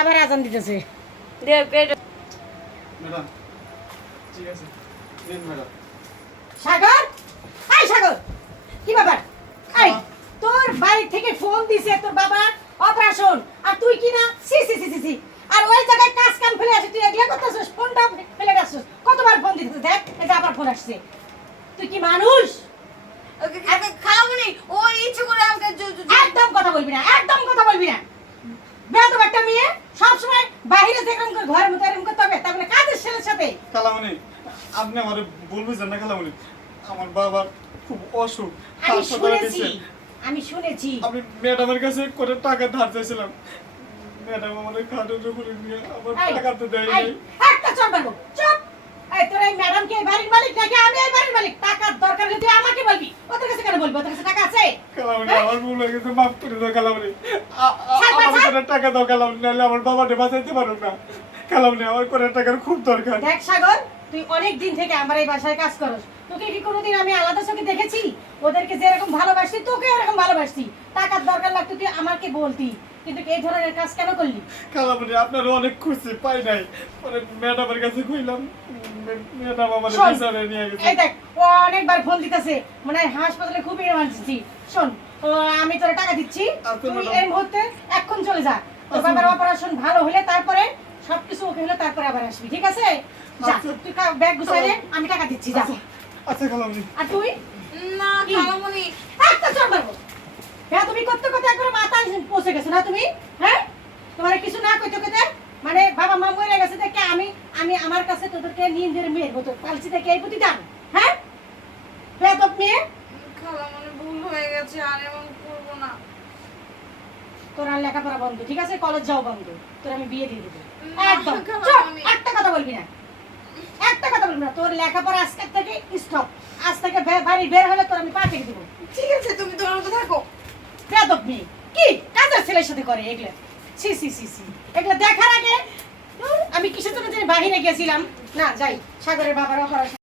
আবার আজান দিতেছে। সাগর, এই সাগর, কি ব্যাপার? এই তোর বাড়ি থেকে ফোন দিছে তোর বাবা অপারেশন, আর তুই কি না সি সি সি সি আর ওই জায়গায় কাজ কাম ফেলে আসিস, তুই এগুলা করতেছিস, ফোনটা ফেলে আসছিস। কতবার ফোন দিতেছিস, দেখ এই যে আবার ফোন আসছে। তুই কি মানুষ? খালামুনি ও ইচ্ছে করে আমাকে একদম কথা বলবি না, একদম কথা বলবি না। বেয়াদব একটা মেয়ে, সবসময় বাইরে থেকে এরকম করে ঘরের মধ্যে এরকম করতে হবে, তার মানে কাজের ছেলের সাথে। খালামুনি, আপনি আমারে ভুল বুঝছেন না খালামুনি। আমার বাবার খুব অসুখ, আমি হাসপাতালে শুনেছি, দিয়েছেন। আমি শুনেছি। আমি ম্যাডামের কাছে করে টাকা ধার চাইছিলাম, ম্যাডাম আমাদের খাটের উপরে নিয়ে আমার এই, টাকা তো দেয় এই, নাই। একটা চপ মারবো, চপ। এই তোর এই ম্যাডাম কি এই বাড়ির মালিক নাকি আমি এই বাড়ির মালিক? টাকার দরকার হলে তুই আমাকে বলবি, ওদের কাছে কেন বলবি? ওদের কাছে টাকা আছে? খালামুনি, হ্যাঁ? আমার ভুল হয়ে গেছে, মাফ করে দাও খালামুনি। ছাড়, আমার ছাড়। করে টাকা দাও খালামুনি, নাহলে আমার বাবাকে বাঁচাইতে পারো না। খালামুনি, আমার করে টাকার খুব দরকার। দেখ সাগর, তুই অনেক দিন থেকে আমার এই বাসায় কাজ করস, তোকে কি কোনোদিন আমি আলাদা চোখে দেখেছি? ওদেরকে যেরকম ভালোবাসি তোকে এরকম ভালোবাসি। টাকার দরকার লাগতো তুই আমাকে বলতি, কিন্তু এই ধরনের কাজ কেন করলি? খালামুনি, আপনারও অনেক খুশি পাই নাই, পরে ম্যাডামের কাছে কইলাম, ম্যাডাম আমার শোন, বিচারে নিয়ে গেছে। এই দেখ ও অনেকবার ফোন দিতেছে, মনে হয় হাসপাতালে খুব ইমার্জেন্সি। শোন, ও আমি তোরে টাকা দিচ্ছি, আচ্ছা, তুই ম্যাডাম। এই মুহূর্তে এখন চলে যা। তোর আচ্ছা, বাবার ম্যাডাম। অপারেশন ভালো হলে তারপরে সবকিছু ওকে হলে তারপরে আবার আসবি, ঠিক আছে? যা, আচ্ছা। তুই ব্যাগ গুছাই নে, আমি টাকা দিচ্ছি, যা। আচ্ছা খালামুনি। আর তুই না কি? খালামুনি একটা চড় মারবো। হ্যাঁ, তুমি করতে করতে একবার মাথা পৌঁছে গেছো না তুমি? হ্যাঁ, তোমার কিছু না কইতে কইতে মানে বাবা মা মরে গেছে দেখে আমি আমি আমার কাছে তোদেরকে নিজের মেয়ের মতো পালছি দেখে এই প্রতিদান। হ্যাঁ, বেয়াদব মেয়ে। খালামুনি ভুল হয়ে গেছে, আর এমন করবো না। তোর আর লেখাপড়া বন্ধ, ঠিক আছে? কলেজ যাও বন্ধ, তোর আমি বিয়ে দিয়ে দেবো। না, একদম খালামণি। চুপ, একটা কথা বলবি না, একটা কথা বলবি না। তোর লেখাপড়া আজকের থেকে স্টপ। আজ থেকে বাড়ি বের হলে তোর আমি পাঠিয়ে দেবো। ঠিক আছে, তুমি তোমার মতো থাকো। বেয়াদব মেয়ে, কি কাজের ছেলের সাথে করে এগুলা? সি সি সি সি, এগুলা দেখার আগে আমি কিসের জন্য যে বাহিরে গেছিলাম। না যাই, সাগরের বাবার অপারেশন